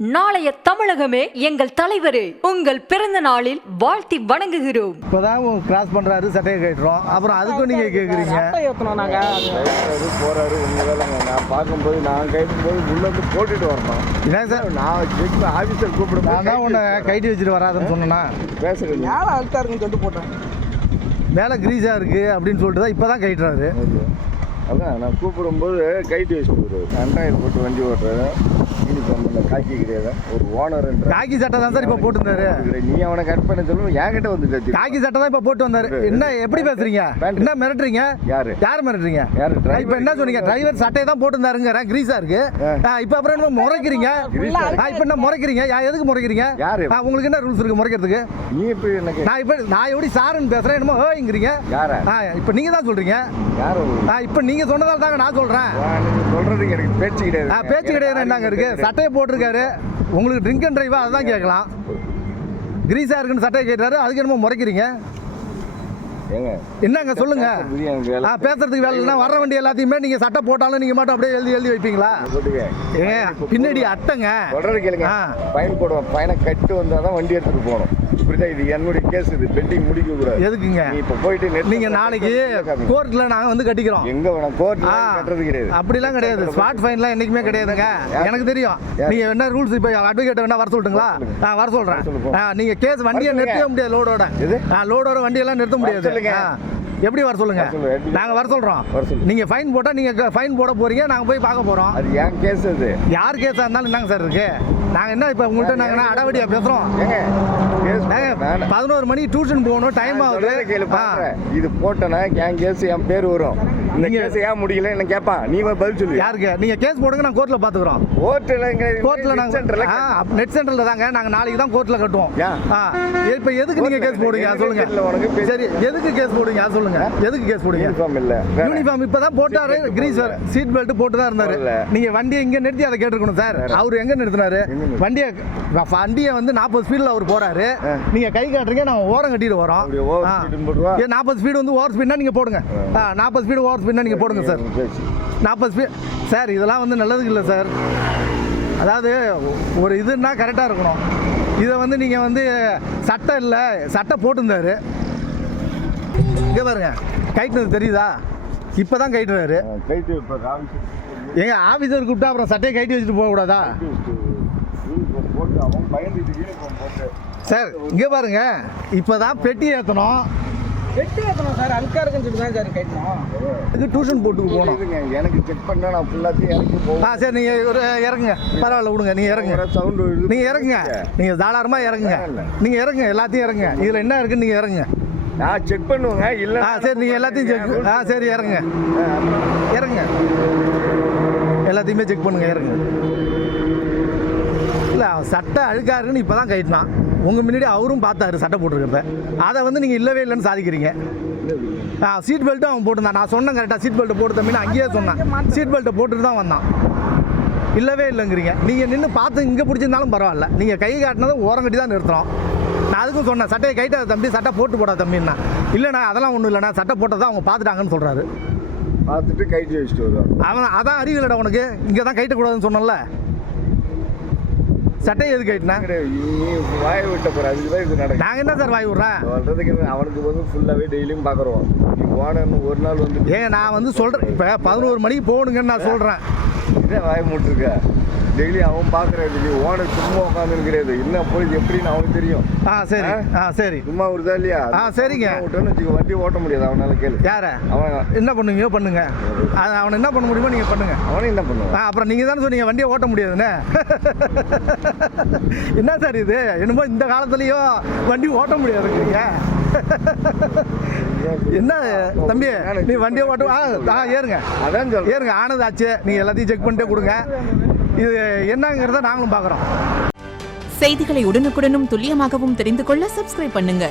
நாளைய தமிழகமே எங்கள் தலைவரே உங்கள் பிறந்த நாளில் வாழ்த்தி வணங்குகிறோம். இப்போதான் கிராஸ் பண்றாரு, சட்டையை கட்டுறோம். அப்புறம் அதுக்கும் நீங்க கேக்குறீங்க. போறாரு உண்மையிலங்க. நான் பார்க்கும்போது நான் கைட்டும்போது உள்ள வந்து போட்டுட்டு வரணும். என்ன சார், நான் ஆஃபீஸர் கூப்பிடும் நான் தான் உன்னை கைட்டி வச்சுட்டு வராதுன்னு சொன்னேன்னா பேசுறேன். மேலே அழுத்தா இருக்குன்னு சொல்லிட்டு போட்டேன். மேலே கிரீஸா இருக்கு அப்படின்னு சொல்லிட்டு தான் இப்போதான் கைட்டுறாரு. அதான் நான் கூப்பிடும்போது கைட்டு வச்சுட்டு வருவார். அண்டாயில் போட்டு வண்டி ஓட்டுறாரு. யூனிஃபார்ம் இல்லை, காக்கி கிடையாது. ஒரு ஓனர் காக்கி சட்டை தான் சார் இப்போ போட்டுருந்தாரு. நீ அவனை கட் பண்ண சொல்லணும். என்கிட்ட வந்து காக்கி சட்டை தான் இப்போ போட்டு வந்தாரு. என்ன எப்படி பேசுறீங்க? என்ன மிரட்டுறீங்க? யார் மிரட்டுறீங்க? இப்போ என்ன சொன்னீங்க? டிரைவர் சட்டையை தான் போட்டுருந்தாருங்க, கிரீஸா இருக்கு. இப்போ அப்புறம் என்ன முறைக்கிறீங்க? இப்போ என்ன முறைக்கிறீங்க? எதுக்கு முறைக்கிறீங்க? உங்களுக்கு என்ன ரூல்ஸ் இருக்கு முறைக்கிறதுக்கு? நீ எப்படி எனக்கு நான் எப்படி சாருன்னு பேசுறேன், என்னமோ ஏங்கிறீங்க. இப்போ நீங்க தான் சொல்றீங்க. இப்போ நீங்க சொன்னதால தாங்க நான் சொல்றேன். சொல்றதுக்கு எனக்கு பேச்சு கிடையாது. பேச்சு கிடையாது. என்னங்க இருக்கு? சட்டையை போட்டிருக்காரு. உங்களுக்கு ட்ரிங்க் அண்ட் டிரைவா அதான் கேட்கலாம். கிரீஸா இருக்குன்னு சட்டையை கேட்டாரு, அதுக்கு என்னமோ முறைக்கிறீங்க. என்னங்க சொல்லுங்க. பேசுறதுக்கு வேலை இல்லைன்னா வர்ற வண்டி எல்லாத்தையுமே நீங்க சட்டை போட்டாலும் நீங்க மட்டும் அப்படியே எழுதி எழுதி வைப்பீங்களா? பின்னாடி அட்டைங்க சொல்றது கேளுங்க. ஃபைன் போடுவோம். ஃபைனை கட்டு வந்தாதான் வண்டி எடுத்துட்டு போகணும். புரியுதா? இது என்னுடைய கேஸ். இது பெண்டிங் முடிக்க கூடாது. எதுக்குங்க? இப்ப போயிட்டு நீங்க நாளைக்கு கோர்ட்ல நாங்க வந்து கட்டிக்கிறோம். எங்க வேணாம் கோர்ட்ல கட்டுறது கிடையாது. அப்படிலாம் கிடையாது. ஸ்பாட் ஃபைன்லாம் என்னைக்குமே கிடையாதுங்க. எனக்கு தெரியும். நீங்க என்ன ரூல்ஸ் இப்ப அட்வொகேட் வேணா வர சொல்லட்டுங்களா? வர சொல்றேன். நீங்க கேஸ் வண்டியை நிறுத்தவே முடியாது. லோடோட வண்டியெல்லாம் நிறுத்த முடியாது. எப்படி வர சொல்லுங்க? நாங்க வர சொல்றோம். நீங்க ஃபைன் போட்டா நீங்க ஃபைன் போட போறீங்க, நாங்க போய் பார்க்க போறோம். அது ஏன் கேஸ்? அது யார் கேஸா இருந்தாலும் என்னங்க சார் இருக்கு? நாங்க என்ன இப்ப உங்கள்கிட்ட நாங்க அடவடியா பேசுறோம்? 11 மணி டியூஷன் போகணும், டைம் ஆகுது. இது போட்டனா என் கேஸ் என் பேர் வரும். இந்த கேஸ் ஏன் முடியல என்ன கேட்பான். நீ பதில் சொல்லு. யாருக்கு? நீங்க கேஸ் போடுங்க, நான் கோர்ட்ல பாத்துக்கிறோம். கோர்ட்ல நாங்க நெட் சென்டர்ல தாங்க. நாங்க நாளைக்கு தான் கோர்ட்ல கட்டுவோம். இப்ப எதுக்கு நீங்க கேஸ் போடுங்க சொல்லுங்க. சரி, எதுக்கு கேஸ் போடுங்க சொல்லுங்க. எதுக்கு கேஸ் போடுங்க? யூனிஃபார்ம் இல்ல. யூனிஃபார்ம் இப்பதான் போட்டாரு. கிரீஸ் சீட் பெல்ட் போட்டு தான் இருந்தாரு. நீங்க வண்டியை இங்க நிறுத்தி அதை கேட்டுக்கணும் சார். அவரு எங்க நிறுத்தினாரு வண்டியை? வந்து 40 ஸ்பீட்ல அவர் போறாரு. நீங்க கை காட்டுறீங்க, நான் ஓரம் கட்டிட்டு வரோம். 40 ஸ்பீடு வந்து ஓவர் ஸ்பீட்னா நீங்க போடுங்க. 40 ஸ்பீடு ஓவர் ஸ்பீட்னா நீங்க போடுங்க சார். 40 ஸ்பீட் சார், இதெல்லாம் வந்து நல்லதுக்கு இல்லை சார். அதாவது ஒரு இதுன்னா கரெக்டாக இருக்கணும். இதை வந்து நீங்கள் வந்து சட்டை இல்லை, சட்டை போட்டுருந்தாரு. இங்கே பாருங்க, கைட்டுனது தெரியுதா? இப்போ தான் கைட்டுறாரு. எங்க ஆஃபீஸர் கூப்பிட்டா அப்புறம் சட்டையை கைட்டி வச்சுட்டு போகக்கூடாதா சார்? இங்கே பாருங்க, இப்போ தான் பெட்டி ஏற்றணும். சார் அழுக்கா இருக்குன்னு சொல்லி தான் சார் கேட்கணும். இதுக்கு டியூஷன் போட்டுக்கு போகணும். எனக்கு செக் பண்ணா நான் ஃபுல்லாத்தையும் இறக்கி போவேன். சரி, நீங்கள் ஒரு இறங்குங்க, பரவாயில்ல விடுங்க. நீங்கள் இறங்குங்க, சவுண்டு நீங்கள் இறங்குங்க. நீங்கள் தாராளமாக இறங்குங்க. நீங்கள் இறங்குங்க, எல்லாத்தையும் இறங்குங்க. இதில் என்ன இருக்குன்னு நீங்கள் இறங்குங்க. நான் செக் பண்ணுவேங்க. இல்லை சரி, நீங்கள் எல்லாத்தையும் செக். சரி, இறங்குங்க, இறங்குங்க. எல்லாத்தையுமே செக் பண்ணுங்க, இறங்குங்க. இல்லை, சட்டை அழுக்கா இருக்குன்னு இப்போ தான் கைட்டினான். உங்கள் முன்னாடி அவரும் பார்த்தாரு சட்டை போட்டிருக்கிறத. அதை வந்து நீங்கள் இல்லவே இல்லைன்னு சாதிக்கிறீங்க. சீட் பெல்ட்டும் அவன் போட்டுருந்தான். நான் சொன்னேன் கரெக்டாக சீட் பெல்ட்டை போட்டு தம்பின்னு அங்கேயே சொன்னேன். சீட் பெல்ட்டை போட்டுட்டு தான் வந்தான். இல்லவே இல்லைங்கிறீங்க. நீங்கள் நின்று பார்த்து இங்கே பிடிச்சிருந்தாலும் பரவாயில்ல. நீங்கள் கை காட்டினதும் ஓரம் கட்டி தான் நிறுத்துறோம். நான் அதுக்கும் சொன்னேன், சட்டையை கைட்டாத தம்பி, சட்டை போட்டு போடா தம்பின்னா. இல்லைண்ணா அதெல்லாம் ஒன்றும் இல்லைண்ணா, சட்டை போட்டதான் அவங்க பார்த்துட்டாங்கன்னு சொல்கிறாரு. பார்த்துட்டு கைட்டி வச்சுட்டு வருவாங்க. அவன் அதான் அறிவில்லடா உனக்கு. இங்கே தான் கைட்டக்கூடாதுன்னு சொன்னல. சட்டை எது கைட்டினா? வாய் விட்ட போகிற அதுதான் இது நடக்கும். நாங்கள் என்ன சார் வாய் விட்றேன் சொல்கிறதுக்கு? அவனுக்கு வந்து ஃபுல்லாகவே டெய்லியும் பார்க்குறோம். நீ போனன்னு ஒரு நாள் வந்து ஏங்க நான் வந்து சொல்கிறேன். இப்போ 11 மணிக்கு போகணுங்கன்னு நான் சொல்கிறேன். இதே வாய் மூட்டுருக்க. டெய்லி அவன் பார்க்குறது. நீ ஓனர் சும்மா உட்காந்துன்னு கிடையாது. என்ன போய் எப்படின்னு அவனுக்கு தெரியும். சரி. சரி, சும்மா வருதா இல்லையா? சரிங்க. வச்சுக்க, வண்டி ஓட்ட முடியாது அவனால. கேளு. யார? அவன் என்ன பண்ணுவீங்க பண்ணுங்க. அவனை என்ன பண்ண முடியுமோ நீங்கள் பண்ணுங்க. அவனை என்ன பண்ணுவான்? அப்புறம் நீங்கள் தானே சொன்னீங்க வண்டியை ஓட்ட முடியாதுன்னு. என்ன சார் இது? என்னமோ இந்த காலத்துலேயும் வண்டி ஓட்ட முடியாதுங்க. என்ன தம்பி, நீ வண்டியை ஓட்ட ஏறுங்க. அதான் சொல்ல ஏறுங்க. ஆனது ஆச்சு. நீங்கள் எல்லாத்தையும் செக் பண்ணிட்டே கொடுங்க. இது என்னங்கிறத நாங்களும் பார்க்குறோம். செய்திகளை உடனுக்குடனும் துல்லியமாகவும் தெரிந்து கொள்ள சப்ஸ்கிரைப் பண்ணுங்க.